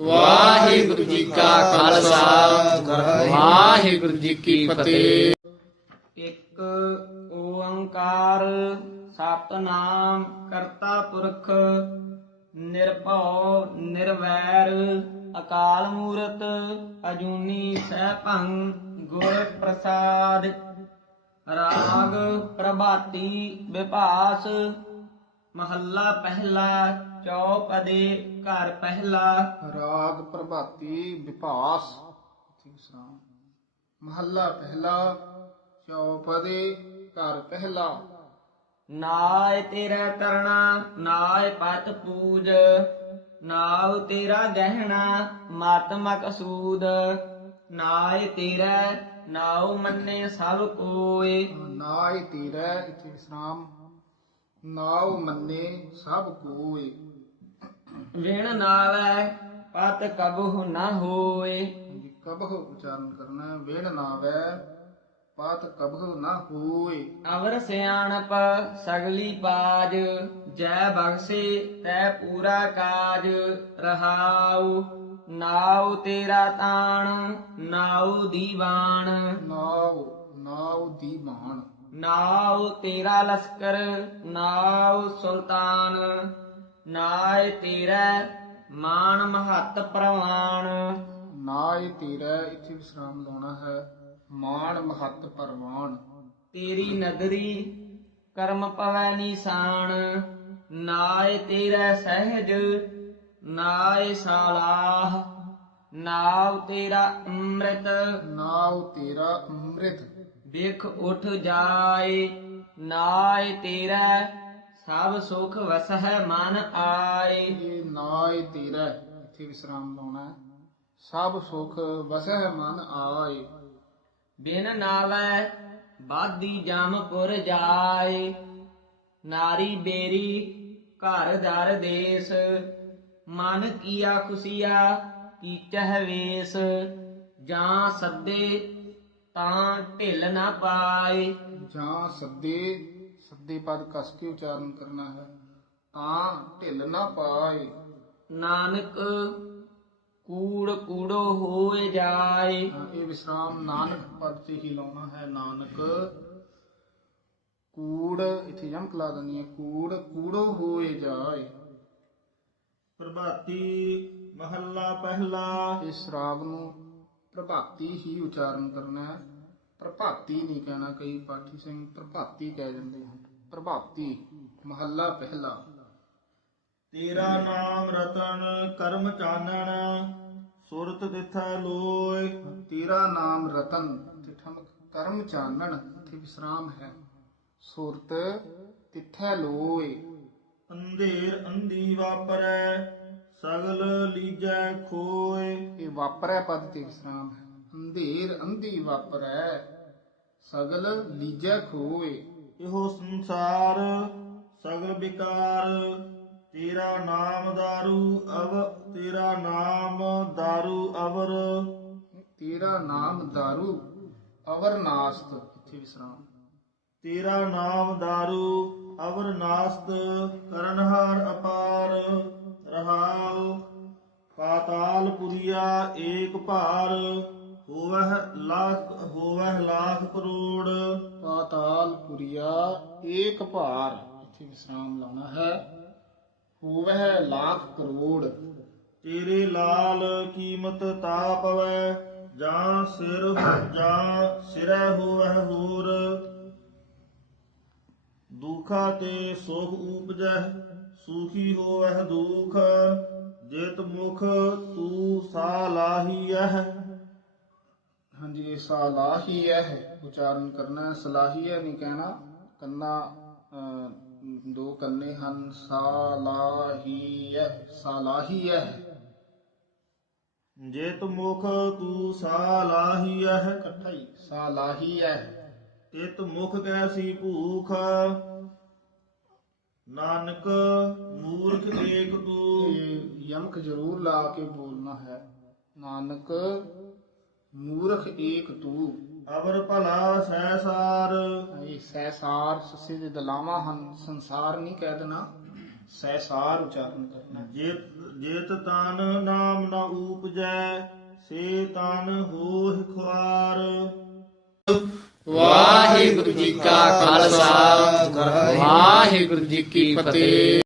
ਵਾਹਿਗੁਰੂ ਜੀ ਕਾ ਖਾਲਸਾ। ਵਾਹਿਗੁਰੂ ਜੀ ਕੀ ਫਤਿਹ। ਇੱਕ ਓੰਕਾਰ ਸਤਨਾਮ ਕਰਤਾ ਪੁਰਖ, ਨਿਰਭਉ, ਨਿਰਵੈਰ, ਅਕਾਲ ਮੂਰਤ, ਅਜੂਨੀ ਸੈਭੰ ਗੁਰ ਪ੍ਰਸਾਦ। ਰਾਗ ਪ੍ਰਭਾਤੀ ਵਿਭਾਸ, ਮਹੱਲਾ ਪਹਿਲਾ ਚੌਪਦੇ ਘਰ ਪਹਿਲਾ। ਰਾਗ ਪ੍ਰਭਾਤੀ ਵਿਭਾਸ। ਇੱਥੇ ਵਿਸਰਾਮ ਮਹੱਲਾ ਪਹਿਲਾ ਚੌਪਦੇ ਘਰ ਪਹਿਲਾ। ਨਾਇ ਤੇਰਾ ਤਰਣਾ ਨਾਇ ਪਤ ਪੂਜ। ਨਾਉ ਤੇਰਾ ਗਹਿਣਾ ਮਤ ਮਕਸੂਦ ਨਾਇ ਤੇਰਾ ਨਾਉ ਮੰਨੇ ਸਭ ਕੋਏ। ਨਾਇ ਤੇਰਾ ਇੱਥੇ ਵਿਸਰਾਮ ਨਾਉ ਮੰਨੇ ਸਭ ਕੋਏ। ਵਿਣ ਨਾਵੈ ਪਤ ਕਬਹੁ ਨਾ ਹੋਏ। ਹਾਂਜੀ ਕਬਹ ਉਚਾਰਨ ਕਰਨਾ ਹੈ ਵੇਣ ਨਾਵੈ ਪਾਤ ਕਬਹ ਨਾ ਹੋਏ। ਅਵਰ ਸਿਆਣਪ ਸਗਲੀ ਬਾਜ ਜੈ ਬਖਸ਼ੇ ਤੈ ਪੂਰਾ ਕਾਜ ਰਹਾਉ। ਨਾਉ ਤੇਰਾ ਤਾਣ ਨਾਉ ਦੀਵਾਨ। ਨਾਉ ਨਾਉ ਦੀ ਮਾਨ ਨਾਉ ਤੇਰਾ ਲਸਕਰ ਨਾਉ ਸੁਲਤਾਨ। ਨਾਇ ਤੇਰਾ ਮਾਨ ਮਹੱਤ ਪ੍ਰਵਾਨ ਨਾਇ ਤੇਰਾ ਇੱਥੇ ਵਿਸਰਾਮ ਲਾਉਣਾ ਹੈ। ਮਾਨ ਮਹੱਤ ਪਰਵਾਨ ਤੇਰੀ ਨਦਰੀ ਕਰਮ ਪਵੈ ਨੀਸਾਨ। ਨਾਇ ਤੇਰਾ ਸਹਿਜ ਨਾਇ ਸਾਲਾਹ। ਨਾਉ ਤੇਰਾ ਅੰਮ੍ਰਿਤ। ਨਾਉ ਤੇਰਾ ਅੰਮ੍ਰਿਤ। ਵੇਖ ਉਠ ਜਾਏ ਨਾਇ ਤੇਰਾ ਸਭ ਸੁਖ ਵਸਹਿ ਮਨ ਆਏ। ਇਹ ਨਾਇ ਤੇਰਾ ਇੱਥੇ ਵਿਸਰਾਮ ਲਾਉਣਾ ਹੈ। ਸਭ ਸੁਖ ਵਸਹਿ ਮਨ ਆਏ। ਬਿਨ ਨਾਵੈ ਬਾਦੀ ਜਮਪੁਰ ਜਾਏ। ਨਾਰੀ ਬੇਰੀ ਘਰ ਦਰ ਦੇਸ। ਮਨ ਕੀਆ ਖੁਸ਼ੀਆ ਕੀਚਹਿ ਵੇਸ। ਜਾਂ ਸੱਦੇ ਤਾਂ ਢਿੱਲ ਨਾ ਪਾਏ। ਜਾਂ ਸੱਦੇ ਸੱਦੇ ਪਦ ਕਸ ਕੇ ਉਚਾਰਨ ਕਰਨਾ ਹੈ ਤਾਂ ਢਿੱਲ ਨਾ ਪਾਏ। ਨਾਨਕ ਕੂੜ ਕੂੜੋ ਹੋਏ ਜਾਏ। ਹਾਂ, ਇਹ ਵਿਸਰਾਮ ਨਾਨਕ ਪਦ ਤੇ ਹੀ ਲਾਉਣਾ ਹੈ ਨਾਨਕ ਕੂੜ ਇੱਥੇ ਯਮਕ ਲਾ ਦਨੀ ਹੈ ਕੂੜ ਕੂੜੋ ਹੋਏ ਜਾਏ। ਪ੍ਰਭਾਤੀ ਮਹੱਲਾ ਪਹਿਲਾ। ਇਸ ਰਾਗ ਨੂੰ ਪ੍ਰਭਾਤੀ ਹੀ ਉਚਾਰਨ ਕਰਨਾ ਹੈ। ਪ੍ਰਭਾਤੀ ਨਹੀਂ ਕਹਿਣਾ ਕਈ ਪਾਠੀ ਸਿੰਘ ਪ੍ਰਭਾਤੀ ਕਹਿ ਜਾਂਦੇ ਹਨ। ਪ੍ਰਭਾਤੀ ਮਹੱਲਾ ਪਹਿਲਾ। ਤੇਰਾ ਨਾਮ ਰਤਨ ਕਰਮ ਚਾਨਣ ਸੁਰਤ ਤਿਥੈ ਲੋਇ। ਤੇਰਾ ਨਾਮ ਰਤਨ ਤੇ ਠਮਕ ਕਰਮ ਚਾਨਣ ਤੇ ਵਿਸਰਾਮ ਹੈ। ਸੁਰਤ ਤਿੱਥੈ ਲੋਏ ਅੰਧੇਰ ਅੰਧੀ ਵਾਪਰੈ ਸਗਲ ਲੀਜੈ ਖੋਏ ਇਹ ਵਾਪਰੈ ਪਦ ਤੇ ਵਿਸਰਾਮ ਹੈ। ਅੰਧੇਰ ਅੰਧੀ ਵਾਪਰੈ। ਸਗਲ ਲੀਜੈ ਖੋਏ। ਇਹੋ ਸੰਸਾਰ ਸਗਲ ਵਿਕਾਰ। ਤੇਰਾ ਨਾਮ ਦਾਰੂ ਅਵ ਤੇਰਾ ਨਾਮ ਦਾਰੂ ਅਵਰ। ਤੇਰਾ ਨਾਮ ਦਾਰੂ ਅਵਰ ਨਾਸਤ। ਇੱਥੇ ਵਿਸਰਾਮ। ਤੇਰਾ ਨਾਮ ਦਾਰੂ ਅਵਰ ਨਾਸਤ ਕਰਨਹਾਰ ਅਪਾਰ। ਰਹਾਉ ਪਾਤਾਲ ਪੁਰੀਆ ਏਕ ਭਾਰ। ਹੋਵਹਿ ਲੱਖ ਹੋਵਹਿ ਲੱਖ ਕਰੋੜ। ਪਾਤਾਲ ਪੁਰੀਆ ਏਕ ਭਾਰ। ਇੱਥੇ ਵਿਸਰਾਮ ਲਾਉਣਾ ਹੈ। ਹੋਵਹਿ ਲੱਖ ਕਰੋੜ। ਤੇਰੇ ਲਾਲ ਕੀਮਤ ਤਾ ਪਵੈ ਜਾਂ ਸਿਰ ਜਾਂ ਸਿਰੈ ਹੋਵਹਿ ਹੋਰ। ਦੁਖਾ ਤੇ ਸੁਖ ਉਪਜੈ ਸੁਖੀ ਹੋਵਹਿ ਦੁਖ। ਜਿਤ ਮੁਖ ਤੂੰ ਸਾਲਾਹੀਐ ਹਾਂਜੀ ਇਹ ਸਲਾਹੀ ਹੈ ਉਚਾਰਨ ਕਰਨਾ ਹੈ ਸਲਾਹੀ ਹੈ ਨਹੀਂ ਕਹਿਣਾ। ਕੰਨਾ ਦੋ ਕੰਨੇ ਹਨ। ਸਲਾਹੀ ਹੈ ਸਲਾਹੀ ਹੈ। ਜਿਤ ਮੁਖ ਤੂੰ ਸਾਲਾਹੀਐ ਇਕੱਠਾ ਹੀ ਸਲਾਹੀ ਹੈ। ਤਿਤ ਮੁਖ ਕੈਸੀ ਭੂਖ ਨਾਨਕ ਮੂਰਖ ਏਕ ਤੂੰ। ਯਮਕ ਜ਼ਰੂਰ ਲਾ ਕੇ ਬੋਲਣਾ ਹੈ। ਨਾਨਕ ਮੂਰਖ ਏਕ ਤੂੰ। ਅਵਰ ਭਲਾ ਸੈਸਾਰ ਇਹ ਸੈਸਾਰ ਸੱਸੇ ਦੇ ਦਲਾਵਾਂ ਹਨ ਸੰਸਾਰ ਨਹੀਂ ਕਹਿ ਦੇਣਾ। ਸੈਸਾਰ ਉਚਾਰਨ ਕਰਨਾ। ਜੇਤ ਜੇਤ ਤਨ ਨਾਮ ਨਾ ਉਪਜੈ ਸੇ ਤਾਨ ਹੋਹਿ ਖੁਆਰ ਵਾਹਿਗੁਰੂ ਜੀ ਕਾ ਖਾਲਸਾ ਵਾਹਿਗੁਰੂ ਜੀ ਕੀ ਫਤਿਹ।